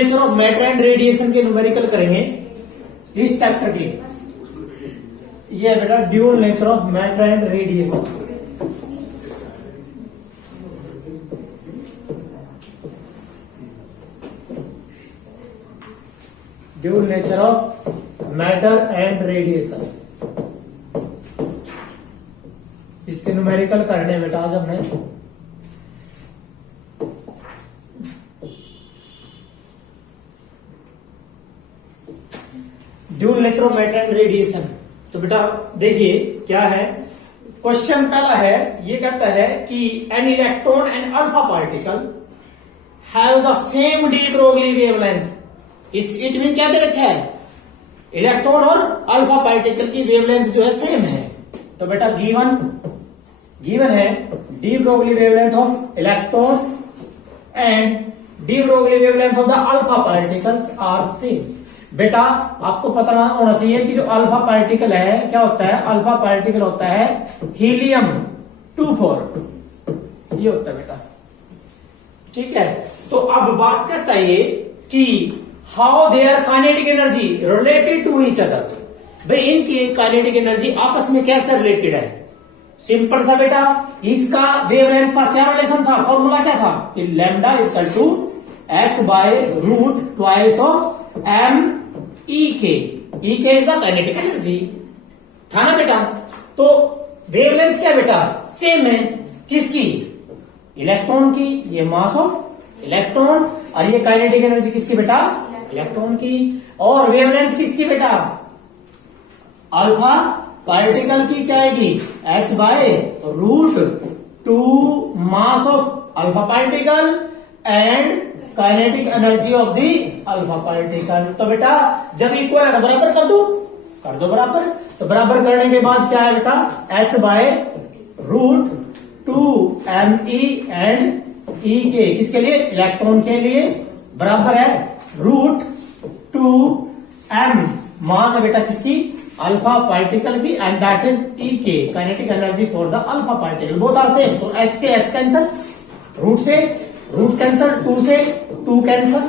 Nature of matter and radiation के numerical करेंगे इस चैप्टर के। ये है बेटा dual nature of matter and radiation. Dual nature of matter and radiation, इसके न्यूमेरिकल करने बेटा आज हमने। Dual nature of matter and radiation. तो बेटा देखिए क्या है क्वेश्चन। पहला है, ये कहता है कि an electron and alpha particle have the same D Broglie wavelength. It mean क्या दे रखा है, इलेक्ट्रॉन और अल्फा पार्टिकल की वेवलेंथ जो है सेम है। तो बेटा गिवन है de Broglie wavelength of electron and de Broglie wavelength of the alpha particles are same. बेटा आपको पता होना चाहिए कि जो अल्फा पार्टिकल है क्या होता है, अल्फा पार्टिकल होता है हीलियम 24, ये होता है बेटा, ठीक है। तो अब बात करता है ये कि how their kinetic energy related to each other. भाई इनकी काइनेटिक एनर्जी आपस में कैसे रिलेटेड है। सिंपल सा बेटा, इसका वेवलेंथ का क्या रिलेशन था, फॉर्मूला क्या था कि lambda equal to h by root twice of m e k। e k is the kinetic energy था ना बेटा। तो वेवलेंथ क्या बेटा सेम है, किसकी, इलेक्ट्रॉन की। ये मास ऑफ इलेक्ट्रॉन और ये काइनेटिक एनर्जी किसकी बेटा, इलेक्ट्रॉन की। और वेवलेंथ किसकी बेटा, अल्फा पार्टिकल की क्या आएगी, h by root 2 mass of alpha particle and kinetic energy of the alpha particle. तो बेटा जब इक्वल है तो बराबर कर दो बराबर। तो बराबर करने के बाद क्या है बेटा, h by root 2 me and e k, किसके लिए, इलेक्ट्रॉन के लिए, बराबर है रूट 2 m मास है बेटा किसकी, अल्फा पार्टिकल की, and that is e k kinetic energy for the alpha particle. Both are same. तो h से h कैंसल, रूट से रूट कैंसल, 2 से 2 कैंसल।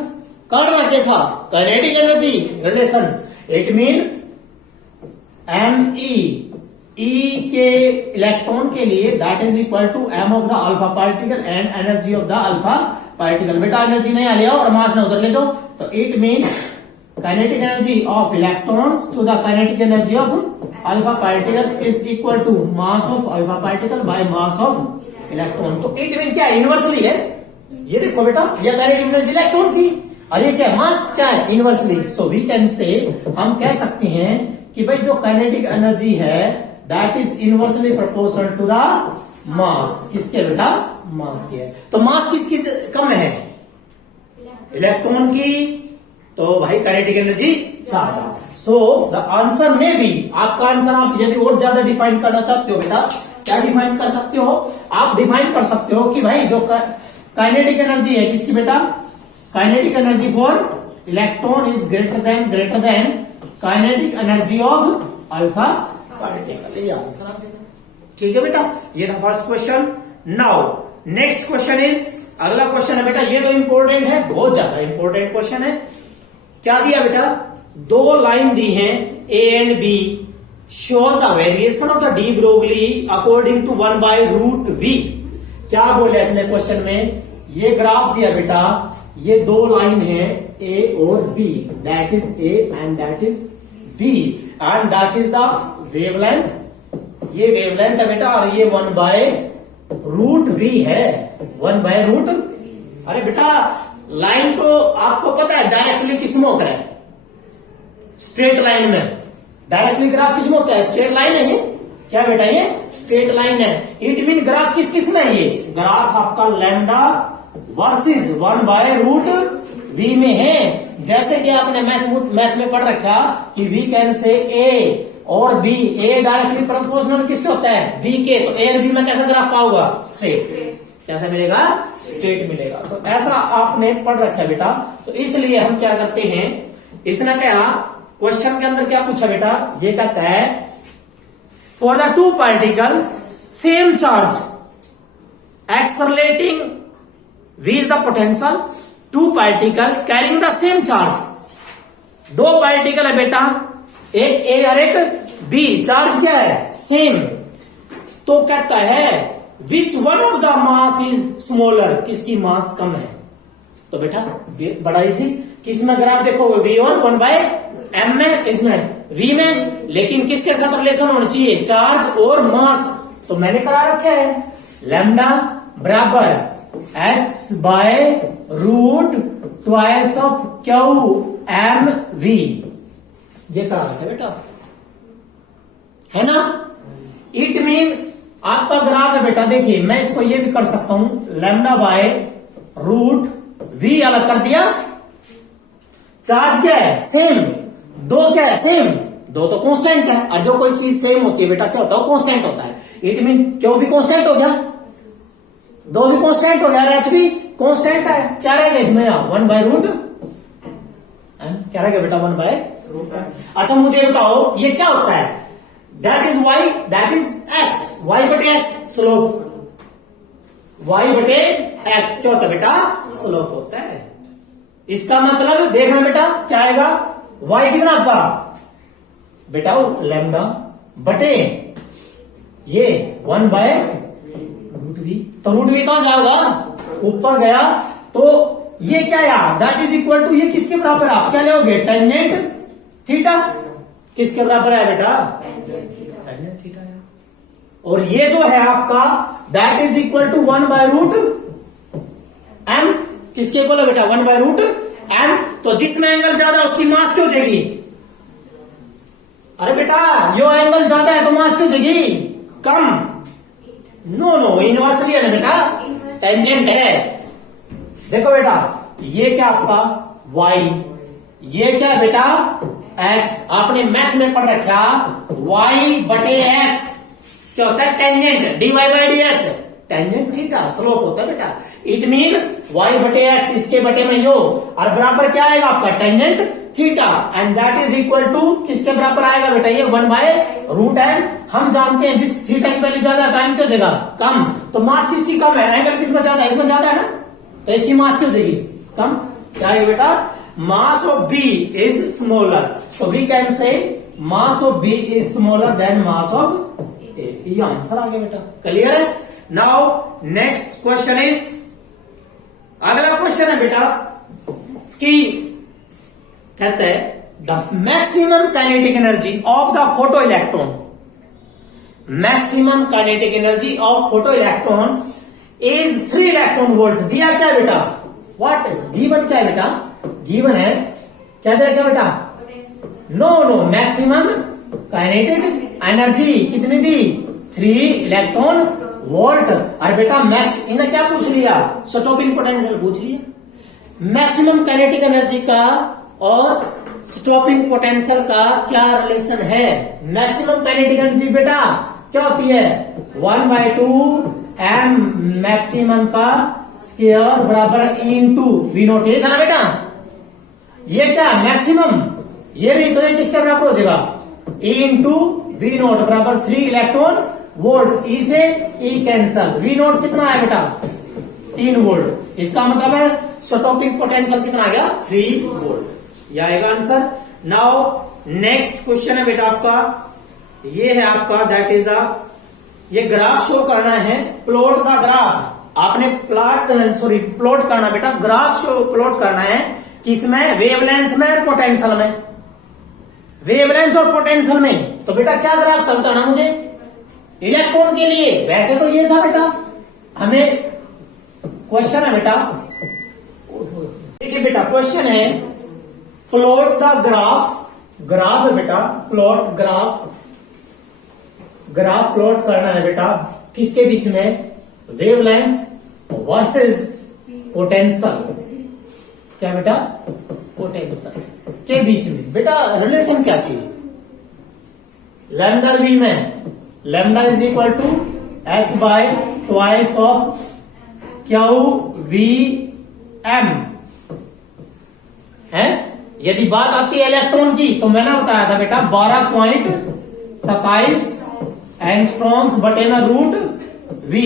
करना क्या था, kinetic energy relation. It mean e k electron के लिए that is equal to m of the alpha particle and energy of the alpha particle. बेटा एनर्जी नहीं आ लिया और मास ने उधर ले जाओ। तो it mean kinetic energy of electrons to the kinetic energy of alpha particle is equal to mass of alpha particle by mass of electron. तो इट मीन क्या इनवर्सली है, ये देखो बेटा, ये काइनेटिक एनर्जी इलेक्ट्रॉन की और ये क्या मास क्या है, इनवर्सली। सो वी कैन से, हम कह सकते हैं कि भाई जो काइनेटिक एनर्जी है that is inversely proportional to the mass. किसके बेटा, मास की है। तो मास किसकी कम है, इलेक्ट्रॉन की। तो भाई काइनेटिक एनर्जी ज्यादा। सो द आंसर में भी, आपका आंसर आप यदि और ज्यादा डिफाइन करना चाहते हो बेटा, क्या डिफाइन कर सकते हो, आप डिफाइन कर सकते हो कि भाई जो काइनेटिक एनर्जी है किसकी बेटा, kinetic energy for electron is greater than kinetic energy of alpha particle. ये आंसर आ जाएगा, ठीक है बेटा। ये था first question. Now next question is, अगला क्वेश्चन है बेटा, ये तो इंपॉर्टेंट है, बहुत ज्यादा इंपॉर्टेंट क्वेश्चन है। क्या दिया बेटा, दो लाइन दी हैं a and b, show the variation of the de Broglie according to 1 by root v. क्या बोले इसने क्वेश्चन में, ये ग्राफ दिया बेटा, ये दो लाइन है ए और b, that is a and that is b, and that is the wavelength. ये वेवलेंथ है बेटा और ये 1 बाय रूट वी है, 1 बाय रूट। अरे बेटा लाइन को आपको पता है डायरेक्टली किस में होता है, स्ट्रेट लाइन में। डायरेक्टली ग्राफ किस में होता है, स्ट्रेट लाइन है ये, क्या बेटा ये स्ट्रेट लाइन है। इट मीन ग्राफ किस में है, ये ग्राफ आपका lambda versus 1 by root v में है। जैसे कि आपने मैथ में पढ़ रखा कि वी कैन से ए और बी, ए डायरेक्टली प्रोपोर्शनल किसके होता है, बी के। तो ए और बी में कैसा ग्राफ पाओगा, स्ट्रेट। कैसा मिलेगा, स्ट्रेट मिलेगा। तो ऐसा आपने पढ़ रखा है बेटा। तो इसलिए हम क्या करते हैं, इसने क्या क्वेश्चन के अंदर क्या पूछा बेटा, ये कहता है for the two particle same charge accelerating V is the potential two particle carrying the same charge, दो पार्टिकल है बेटा, एक ए और एक बी, चार्ज क्या है सेम, तो कहता है which one of the mass is smaller, किसकी मास कम है। तो बेटा बड़ा इजी, किसमें ग्राफ देखो V1 1 बाय m में, इसमें V में, लेकिन किसके साथ रिलेशन होना चाहिए, चार्ज और मास, तो मैंने करा रखा है लैम्डा बराबर h by root twice of q m v, ये करा रखा है बेटा, है ना। इट मीन आपका ग्राफ है बेटा, देखिए मैं इसको ये भी कर सकता हूं, लैम्डा बाय रूट वी अलग कर दिया, चार्ज क्या है सेम, दो क्या है सेम, दो तो कांस्टेंट है, और जो कोई चीज सेम होती है बेटा क्या होता है, कांस्टेंट होता है। इट मीन क्यों भी कांस्टेंट हो गया, दो भी कांस्टेंट हो गया, एच भी कांस्टेंट है, क्या रहेगा इसमें 1 बाय रूट, क्या रहेगा बेटा 1 बाय रूट। अच्छा मुझे बताओ ये क्या होता है, that is y, that is x, y बटे एक्स स्लोप, वाई बटे एक्स क्या होता है बेटा स्लोप होता है। इसका मतलब देखना बेटा क्या आएगा, वाई कितना आपका बेटा लैम्डा बटे ये 1 बाय रूट वी, तो रूट वी कहां जाएगा ऊपर गया, तो ये क्या यार दैट इज इक्वल टू, ये किसके बराबर है, आप क्या लोगे टेंजेंट थीटा, किसके बराबर है बेटा टेंजेंट थीटा, और ये जो है आपका that is equal to 1 by root m, किसके इक्वल है बेटा 1 बाय रूट एम, तो जिसमें एंगल ज्यादा उसकी मास क्यों जाएगी, अरे बेटा यो एंगल ज्यादा है तो मास क्यों जाएगी कम, नो नो इनवर्सली है ना बेटा, टेंजेंट है। देखो बेटा ये क्या आपका y, ये क्या बेटा x, आपने मैथ में पढ़ रखा y बटे x क्या होता है tangent, dy by D x, tangent theta slope होता है बेटा। इट मीन y बटे x, इसके बटे में यो, और बराबर क्या आएगा आपका tangent theta, and that is equal to किसके बराबर आएगा बेटा ये 1 बाय रूट एम। हम जानते हैं जिस थीटा की वैल्यू ज्यादा है टाइम क्यों जाएगा कम, तो मास किसकी कम है, एंगल किसमें ज्यादा है, इसमें ज्यादा है ना, तो इसकी मास क्यों जाएगी कम, क्या है बेटा mass of B is smaller, so we can say mass of B is smaller than mass of A, ये आंसर आ गया बेटा, क्लियर है। नाउ नेक्स्ट क्वेश्चन इज, अगला क्वेश्चन है बेटा कि कहते हैं the maximum kinetic energy of the photo electron, maximum kinetic energy of photo electron is 3 electron volt, दिया क्या बेटा, व्हाट गिवन क्या है बेटा, गिवन है क्या दिया क्या बेटा, no no maximum kinetic energy कितनी दी 3 इलेक्ट्रॉन वोल्ट, अरे बेटा मैक्स इन्हें क्या पूछ लिया, स्टॉपिंग पोटेंशियल पूछ लिया, मैक्सिमम काइनेटिक एनर्जी का और स्टॉपिंग पोटेंशियल का क्या रिलेशन है, मैक्सिमम काइनेटिक एनर्जी बेटा क्या होती है 1 बाय 2 एम मैक्सिमम का स्क्वायर बराबर इनटू वी नॉट, ये था ना बेटा, ये क्या मैक्सिमम, ये भी तो ये किसके बराबर हो जाएगा ए इंटू वी नॉट बराबर 3 इलेक्ट्रॉन वोल्ट, ई से ई कैंसल, वी नॉट कितना है बेटा 3 वोल्ट, इसका मतलब है स्टॉपिंग पोटेंशियल कितना आ गया 3 वोल्ट, यह आएगा आंसर। नाउ नेक्स्ट क्वेश्चन है बेटा आपका, ये है आपका दैट इज द, ये ग्राफ शो करना है, प्लॉट द ग्राफ, आपने प्लॉट करना बेटा, ग्राफ शो प्लॉट करना है किसमें, वेवलेंथ में और पोटेंशियल में, वेवलेंथ और पोटेंशियल में, तो बेटा क्या ग्राफ चलता ना मुझे इलेक्ट्रॉन के लिए, वैसे तो ये था बेटा, हमें क्वेश्चन है बेटा, देखिए बेटा क्वेश्चन है प्लॉट द ग्राफ, ग्राफ है बेटा प्लॉट, ग्राफ प्लॉट करना है बेटा किसके बीच में, वेवलेंथ वर्सेस पोटेंशियल, क्या बेटा पोटेंशियल के बीच में, बेटा रिलेशन क्या थी, लैम्डा वी में lambda is equal to h by twice of q v m है। यदि बात आती है इलेक्ट्रॉन की तो मैंने बताया था बेटा 12.27 एंगस्ट्रॉम्स बटे ना रूट वी,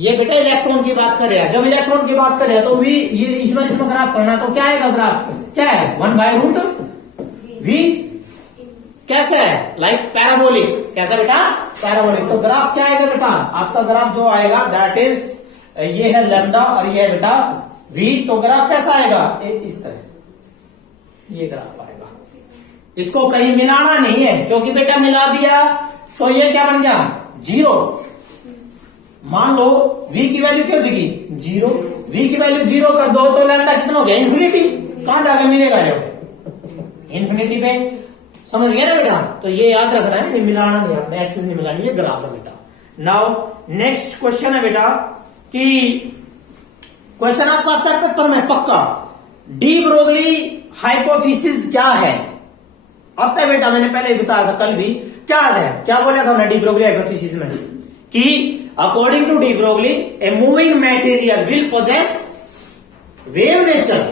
ये बेटा इलेक्ट्रॉन की बात कर रहे हैं। जब इलेक्ट्रॉन की बात कर रहे हैं तो वी ये इसमें ग्राफ करना, तो क्या आएगा ग्राफ, क्या है 1/√v। कैसा है, लाइक पैराबोलिक। कैसा बेटा, पैराबोलिक। तो ग्राफ क्या आएगा बेटा, आपका ग्राफ जो आएगा दैट इज, ये है लैम्डा और ये है बेटा v। तो ग्राफ कैसा आएगा, इस तरह ये ग्राफ आएगा। इसको कहीं मिलाना नहीं है, क्योंकि बेटा मिला दिया तो ये क्या बन गया 0। मान लो v की वैल्यू क्या हो जाएगी 0। v की वैल्यू 0 कर दो तो लैम्डा कितना हो गया इन्फिनिटी। कहां जाकर मिलेगा ये, इन्फिनिटी पे। समझ गए ना बेटा। तो ये याद रखना है, ये मिलाना नहीं, आपने एक्सेस नहीं मिलानी, ये ग्राफ है बेटा। नाउ नेक्स्ट क्वेश्चन है बेटा कि क्वेश्चन आपका आता है पेपर में पक्का, डी ब्रोगली हाइपोथेसिस क्या है। आता है बेटा, मैंने पहले बताया था कल भी। क्या है, क्या बोला था हमने डी ब्रोगली हाइपोथेसिस में कि according to de Broglie a moving material will possess wave nature.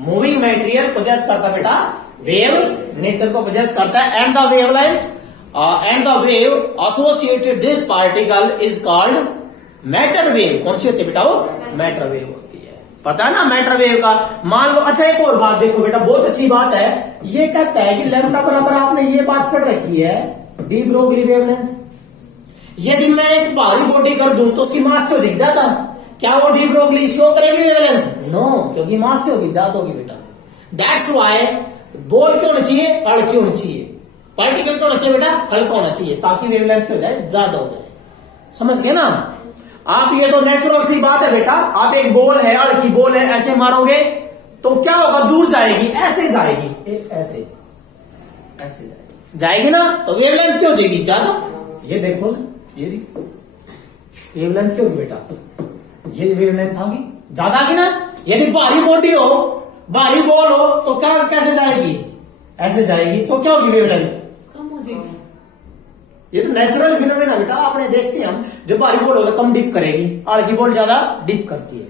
Moving material possess करता बेटा वेव नेचर को पोजेस करता है, and the wavelength and the wave associated this particle is called matter wave. कौन सी होती है बेटा, वो मैटर वेव होती है। पता है ना मैटर वेव का। मान लो, अच्छा एक और बात देखो बेटा, बहुत अच्छी बात है। ये कहता है कि लैम्डा बराबर, आपने ये बात पढ़ रखी है डी ब्रोगली वेवलेंथ। यदि मैं एक भारी बॉडी कर दूं तो उसकी मास क्यों दिख जाता, क्या वो डी ब्रोगली शो करेगी वेवलेंथ? नो, क्योंकि मास क्यों होगी, ज्यादा होगी बेटा। दैट्स वाई बॉल क्यों होना चाहिए, अड़ क्यों होना चाहिए, पार्टिकल क्यों होना चाहिए बेटा, हल्का होना चाहिए, ताकि वेवलेंथ क्यों जाए, ज्यादा हो जाए। समझ गए ना आप। ये तो नेचुरल सी बात है बेटा। आप एक बॉल है, अड़ की बॉल है, ऐसे मारोगे तो क्या होगा, दूर जाएगी, ऐसे जाएगी, ऐसे ऐसे जाएगी ना, तो वेवलेंथ क्यों जाएगी, ज्यादा। ये देखो, ये वेवलेंथ क्यों बेटा, ये वेवलेंथ आगी, ज्यादा आगी ना। यदि भारी बॉडी हो, भारी बॉल हो, तो क्या कैसे जाएगी, ऐसे जाएगी, तो क्या होगी वेवलेंथ, कम हो जाएगी। ये तो नेचुरल फिनोमेना बेटा, आपने देखते हैं हम, जो भारी बॉल होगा कम डिप करेगी, आड़ की बॉल ज्यादा डिप करती है।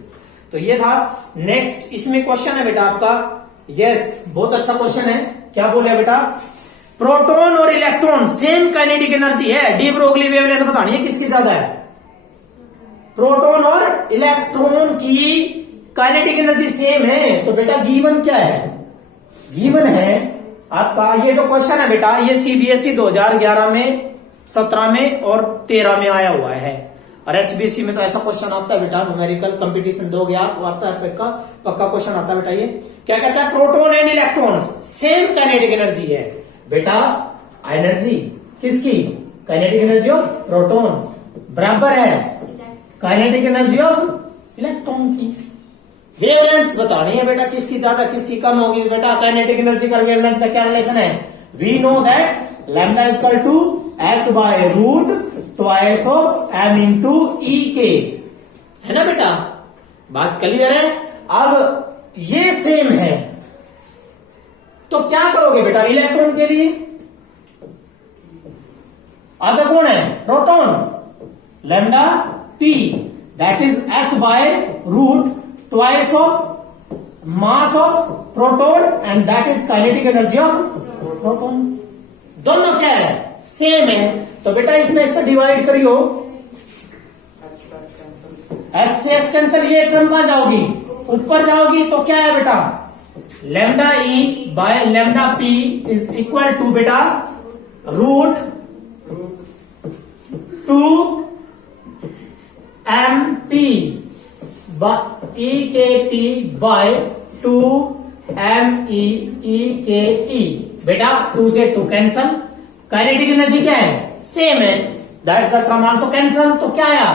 तो ये था। नेक्स्ट इसमें क्वेश्चन है बेटा आपका, यस बहुत अच्छा क्वेश्चन है। क्या बोले बेटा, प्रोटॉन और इलेक्ट्रॉन सेम काइनेटिक एनर्जी है, डी ब्रोगली वेवलेंथ बतानी है किसकी ज्यादा है। प्रोटॉन और इलेक्ट्रॉन की काइनेटिक एनर्जी सेम है, तो बेटा गिवन क्या है, गिवन है आपका ये जो क्वेश्चन है बेटा, ये सीबीएसई 2011 में, 17 में और 13 में आया हुआ है। और एचबीसी में तो ऐसा क्वेश्चन आता है बेटा, न्यूमेरिकल कंपटीशन दोगे आप, आता है पक्का क्वेश्चन आता है बेटा। ये क्या कहता है, proton and electron same kinetic energy है बेटा। एनर्जी किसकी, काइनेटिक एनर्जी ऑफ प्रोटॉन बराबर है काइनेटिक एनर्जी ऑफ इलेक्ट्रॉन की। वेवलेंथ बतानी है बेटा, किसकी ज्यादा किसकी कम होगी बेटा। काइनेटिक एनर्जी का वेवलेंथ का क्या रिलेशन है, we know that lambda is equal to h/रूट twice of m into E k, है ना बेटा, बात क्लियर है। अब ये सेम है, तो क्या करोगे बेटा इलेक्ट्रॉन के लिए, आधा कौन है proton, lambda p that is h/रूट twice of mass of proton and that is kinetic energy of proton. दोनों क्या है, सेम है। तो बेटा इसमें इसका डिवाइड करियो, h से x कैंसिल, ये टर्म कहां जाओगी, ऊपर जाओगी, तो क्या है बेटा lambda e by lambda p is equal to बेटा root 2 MP e k t bye 2 ME ई के ई। बेटा 2 से 2 कैंसल, काइनेटिक एनर्जी क्या है, सेम है, that's the term also cancel. तो क्या आया,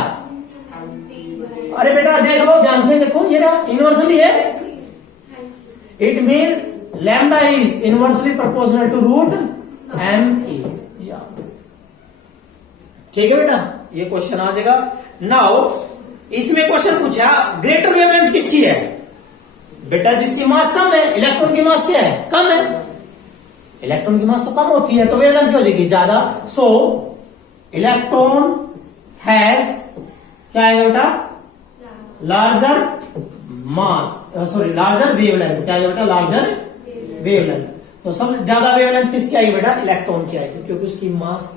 अरे बेटा देख लो ध्यान से, देखो ये रहा इनवर्सली है, it mean lambda is inversely proportional to root ME। ठीक है बेटा, ये क्वेश्चन आ जाएगा। नाउ इसमें क्वेश्चन पूछा ग्रेटर वेवलेंथ किसकी है, बेटा जिसकी मास कम है। इलेक्ट्रॉन की मास क्या है, कम है, इलेक्ट्रॉन की मास तो कम होती है, तो वेवलेंथ क्या हो जाएगी, ज्यादा। सो इलेक्ट्रॉन हैज क्या है बेटा, लार्जर मास, सॉरी लार्जर वेवलेंथ, क्या है बेटा, लार्जर वेवलेंथ। तो सब ज्यादा वेवलेंथ किसकी आएगी बेटा, इलेक्ट्रॉन की आएगी, क्योंकि उसकी mass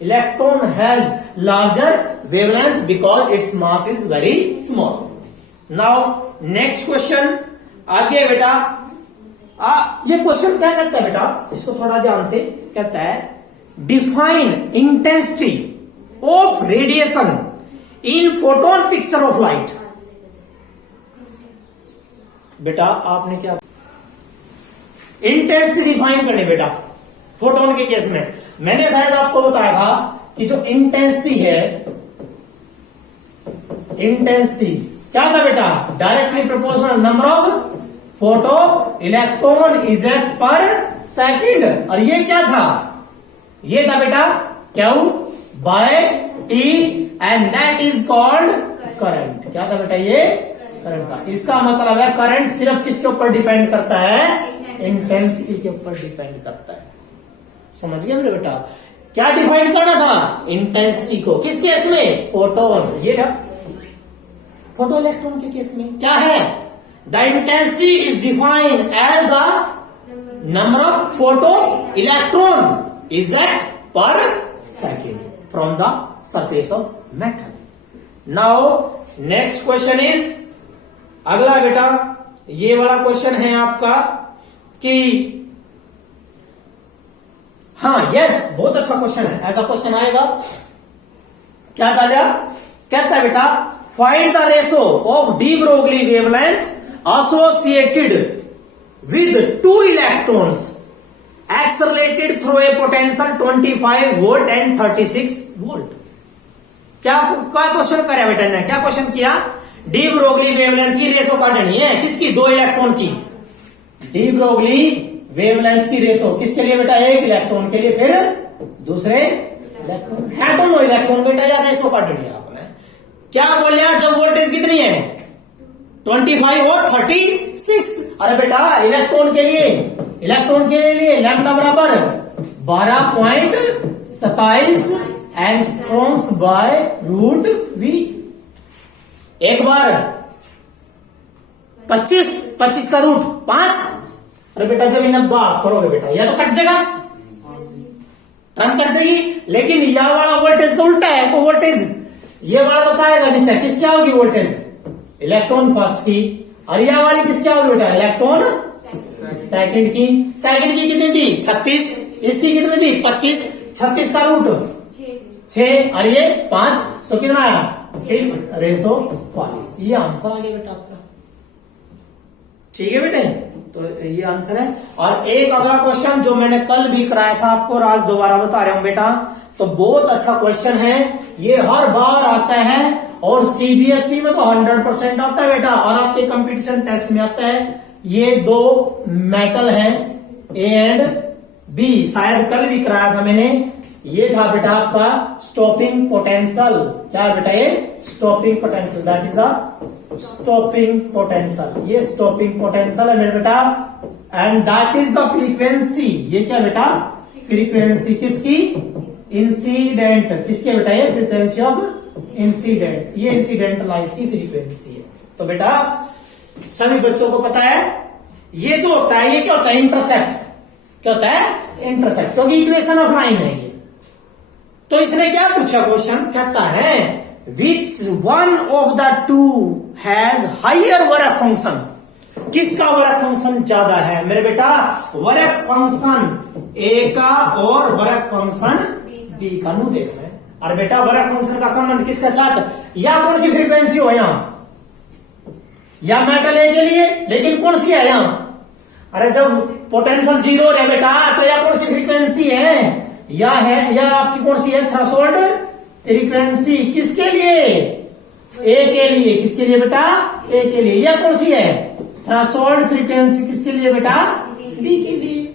electron has larger wavelength because its mass is very small. Now next question आगे बेटा, ये क्वेश्चन क्या कहता है बेटा, इसको थोड़ा ध्यान से, कहता है define intensity of radiation in photon picture of light. बेटा आपने क्या इंटेंसिटी डिफाइन करनी बेटा फोटोन के केस में। मैंने शायद आपको बताया था कि जो इंटेंसिटी है, इंटेंसिटी क्या था बेटा, directly proportional number of photo electron eject per second. और ये क्या था, ये था बेटा Q by T and that is called current. क्या था बेटा, ये करंट था। इसका मतलब है करंट सिर्फ किसके ऊपर डिपेंड करता है, इंटेंसिटी के ऊपर डिपेंड करता है। समझ गए मेरे बेटा, क्या डिफाइन करना था, इंटेंसिटी को, किस केस में, फोटोन। ये फोटो इलेक्ट्रॉन के केस में क्या है, the intensity is defined as the number of photo electron eject per second from the surface of metal. Now next question is, अगला बेटा ये वाला क्वेश्चन है आपका कि हाँ यस, बहुत अच्छा क्वेश्चन है, ऐसा क्वेश्चन आएगा। क्या डाला, कहता है बेटा find the ratio of D Broglie wavelength associated with two electrons accelerated through a potential 25 volt and 36 volt. क्या क्वेश्चन कराया बेटा ने, क्या क्वेश्चन किया, डी ब्रोगली वेवलेंथ की रेशो काटनी है, किसकी, दो इलेक्ट्रॉन की। डी ब्रोगली वेवलेंथ की रेशो किसके लिए बेटा, एक इलेक्ट्रॉन के लिए, फिर दूसरे इलेक्ट्रॉन, है दोनों इलेक्ट्रॉन बेटा, या रेशो काटनी है आपने। क्या बोले, जब वोल्टेज कितनी है 25 और 36। अरे बेटा इलेक्ट्रॉन के लिए, इलेक्ट्रॉन के लिए लैम्डा बराबर 12.27 एंगस्ट्रॉम्स बाय रूट वी। एक बार 25 का रूट 5। अरे बेटा जब इन्हें बात करोगे बेटा, या तो कट जाएगा, टर्न कट जाएगी, लेकिन यह वाला वोल्टेज का उल्टा है, तो वोल्टेज ये वाला बताएगा नीचे किस क्या होगी वोल्टेज, इलेक्ट्रॉन फर्स्ट की, और यह वाली किस क्या होगी बेटा, इलेक्ट्रॉन सेकंड की। सेकंड की कितनी थी 36, इसकी कितनी थी 25, 36 का रूट 6 और ये 5, तो कितना आया 6:5। ये आंसर आ गया बेटा आपका, ठीक है बेटे, तो ये आंसर है। और एक अगला क्वेश्चन जो मैंने कल भी कराया था आपको, आज दोबारा बता रहा हूं बेटा, तो बहुत अच्छा क्वेश्चन है, ये हर बार आता है और सीबीएसई में तो 100% आता है बेटा, और आपके कंपटीशन टेस्ट में आता है। ये दो मेटल है ए एंड बी, शायद कल भी कराया था मैंने। ये था बेटा आपका स्टॉपिंग पोटेंशियल, क्या है बेटा, ये stopping potential, that is the stopping potential. ये स्टॉपिंग पोटेंशियल है मेरे बेटा, and that is the frequency. ये क्या बेटा, फ्रीक्वेंसी किसकी, इंसिडेंट, किसके बेटा, ये फ्रीक्वेंसी ऑफ इंसिडेंट, ये इंसिडेंट लाइट की फ्रीक्वेंसी है। तो बेटा सभी बच्चों को पता है, ये जो होता है ये क्या होता है, इंटरसेप्ट। क्या होता है, इंटरसेप्ट, क्योंकि इक्वेशन ऑफ लाइन है ये। तो इसने क्या पूछा क्वेश्चन, कहता है which one of the two has higher work function, किसका वर्क फंक्शन ज्यादा है मेरे बेटा, वर्क फंक्शन ए का और वर्क फंक्शन बी का। नु देख रहे हैं, और बेटा वर्क फंक्शन का संबंध किसके साथ, या कौन सी फ्रीक्वेंसी हो यहां, या मेटल ए के लिए, लेकिन कौन सी है यहां, अरे जब पोटेंशियल 0 है बेटा, तो या कौन सी फ्रीक्वेंसी है, या है, या आपकी कौन सी है, थ्रेशोल्ड फ्रीक्वेंसी, किसके लिए, ए के लिए, किसके लिए बेटा, ए के लिए, या कौन सी है, थ्रेशोल्ड फ्रीक्वेंसी किसके लिए बेटा, बी के लिए।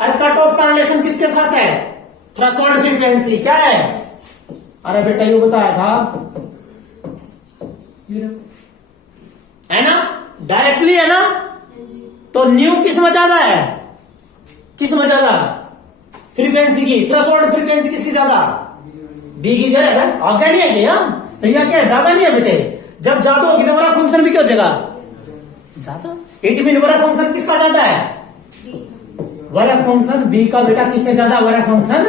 और कट ऑफ का रिलेशन किसके साथ है, थ्रेशोल्ड फ्रीक्वेंसी क्या है, अरे बेटा ये बताया था, है ना, डायरेक्टली है ना, तो न्यू किस में ज्यादा है, किस में ज्यादा, फ्रीक्वेंसी की, थ्रेशोल्ड फ्रीक्वेंसी किसकी ज्यादा, बी की ज्यादा है, आगे नहीं है क्या, तो यह क्या ज्यादा नहीं है बेटे, जब ज्यादा होगी तो वर्क फंक्शन भी क्या हो जाएगा ज्यादा। इट मीन वर्क फंक्शन किसका ज्यादा है, वर्क फंक्शन बी का बेटा, किससे ज्यादा, वर्क फंक्शन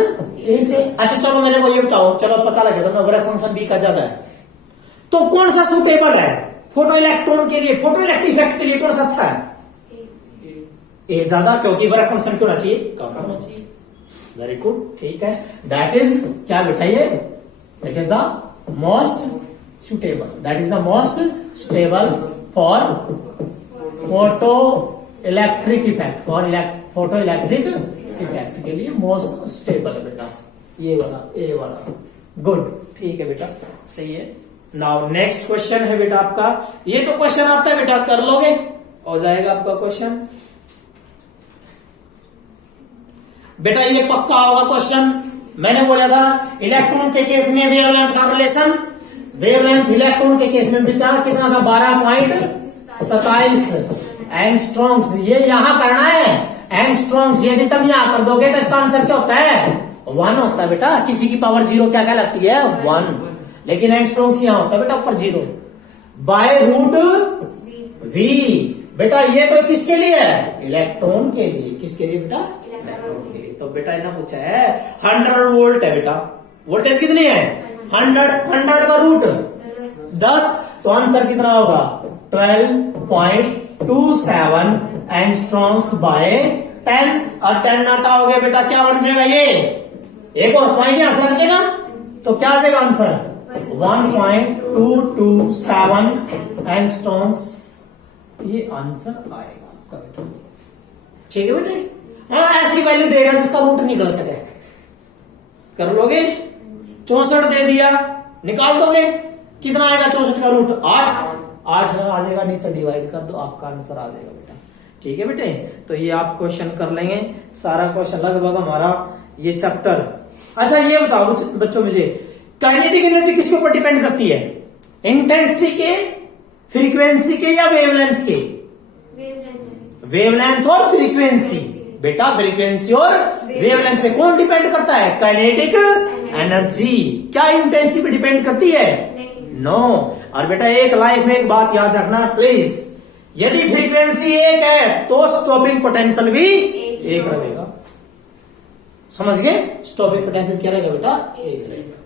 ए से। अच्छा चलो मेरे को ये बताओ, चलो पता लगे तो वर्क फंक्शन बी का ज्यादा है, तो कौन सा सुटेबल है फोटो इलेक्ट्रॉन के लिए, फोटो इलेक्ट्रिक इफेक्ट के लिए कौन सा अच्छा है? ए ज्यादा, क्योंकि वर्क फंक्शन क्यों होना चाहिए, कम होना चाहिए। वेरी गुड, ठीक है। दैट इज क्या बेटा ये, that is the most suitable, that is the most suitable for photo electric effect, for photo electric effect के लिए मोस्ट स्टेबल है बेटा ये वाला, ए वाला। गुड, ठीक है बेटा, सही है। नाउ नेक्स्ट क्वेश्चन है बेटा आपका, ये तो क्वेश्चन आता है बेटा, कर लोगे, हो जाएगा आपका क्वेश्चन बेटा, ये पक्का होगा क्वेश्चन। मैंने बोला था इलेक्ट्रॉन के केस में वेवलेंथ का रिलेशन, वेवलेंथ इलेक्ट्रॉन के केस में बेटा कितना था, 12.27 एंगस्ट्रॉम्स। ये यहां करना है एंगस्ट्रॉम्स, यदि तुम यहां कर दोगे तो इसका आंसर क्या होता है, 1 होता है बेटा। किसी की पावर 0 क्या कहलाती है, 1, लेकिन एंगस्ट्रॉम्स यहां होता है बेटा ऊपर 0 बाय रूट v। बेटा ये तो किसके लिए है, इलेक्ट्रॉन के लिए, किसके लिए बेटा, इलेक्ट्रॉन के लिए। तो बेटा इन्हें पूछा है 100 वोल्ट है बेटा, वोल्टेज कितनी है 100 का रूट 10, तो आंसर कितना होगा 12.27 एंगस्ट्रॉम्स बाय 10, और 10 हटाओगे बेटा क्या बन जाएगा, ये एक और पॉइंट यहां से लग जाएगा, तो क्या आ जाएगा आंसर 1.227 एंगस्ट्रॉम्स, ये आंसर आएगा आपका बेटा। ठीक है बेटे, हाँ ऐसी वैल्यू देगा जिसका रूट निकल सके, कर लोगे। 64 दे दिया, निकाल दोगे, कितना आएगा 64 का रूट 8 आ जाएगा, नीचे डिवाइड कर दो, आपका आंसर आ जाएगा बेटा। ठीक है बेटे, तो ये आप क्वेश्चन कर लेंगे, सारा क्वेश्चन लगभग हमारा ये चैप्टर। अच्छा ये बताओ बच्चों मुझे, काइनेटिक एनर्जी किसके ऊपर डिपेंड करती है, इंटेंसिटी के, फ्रीक्वेंसी के, या वेवलेंथ के? वेवलेंथ और फ्रीक्वेंसी बेटा, फ्रीक्वेंसी और वेवलेंथ पे कौन डिपेंड करता है, काइनेटिक एनर्जी। क्या इंटेंसिटी पे डिपेंड करती है, नो। और बेटा एक लाइफ में एक बात याद रखना प्लीज, यदि फ्रीक्वेंसी 1 है तो स्टॉपिंग पोटेंशियल भी 1 रहेगा, समझ गए, स्टॉपिंग पोटेंशियल क्या रहेगा बेटा, 1 रहेगा।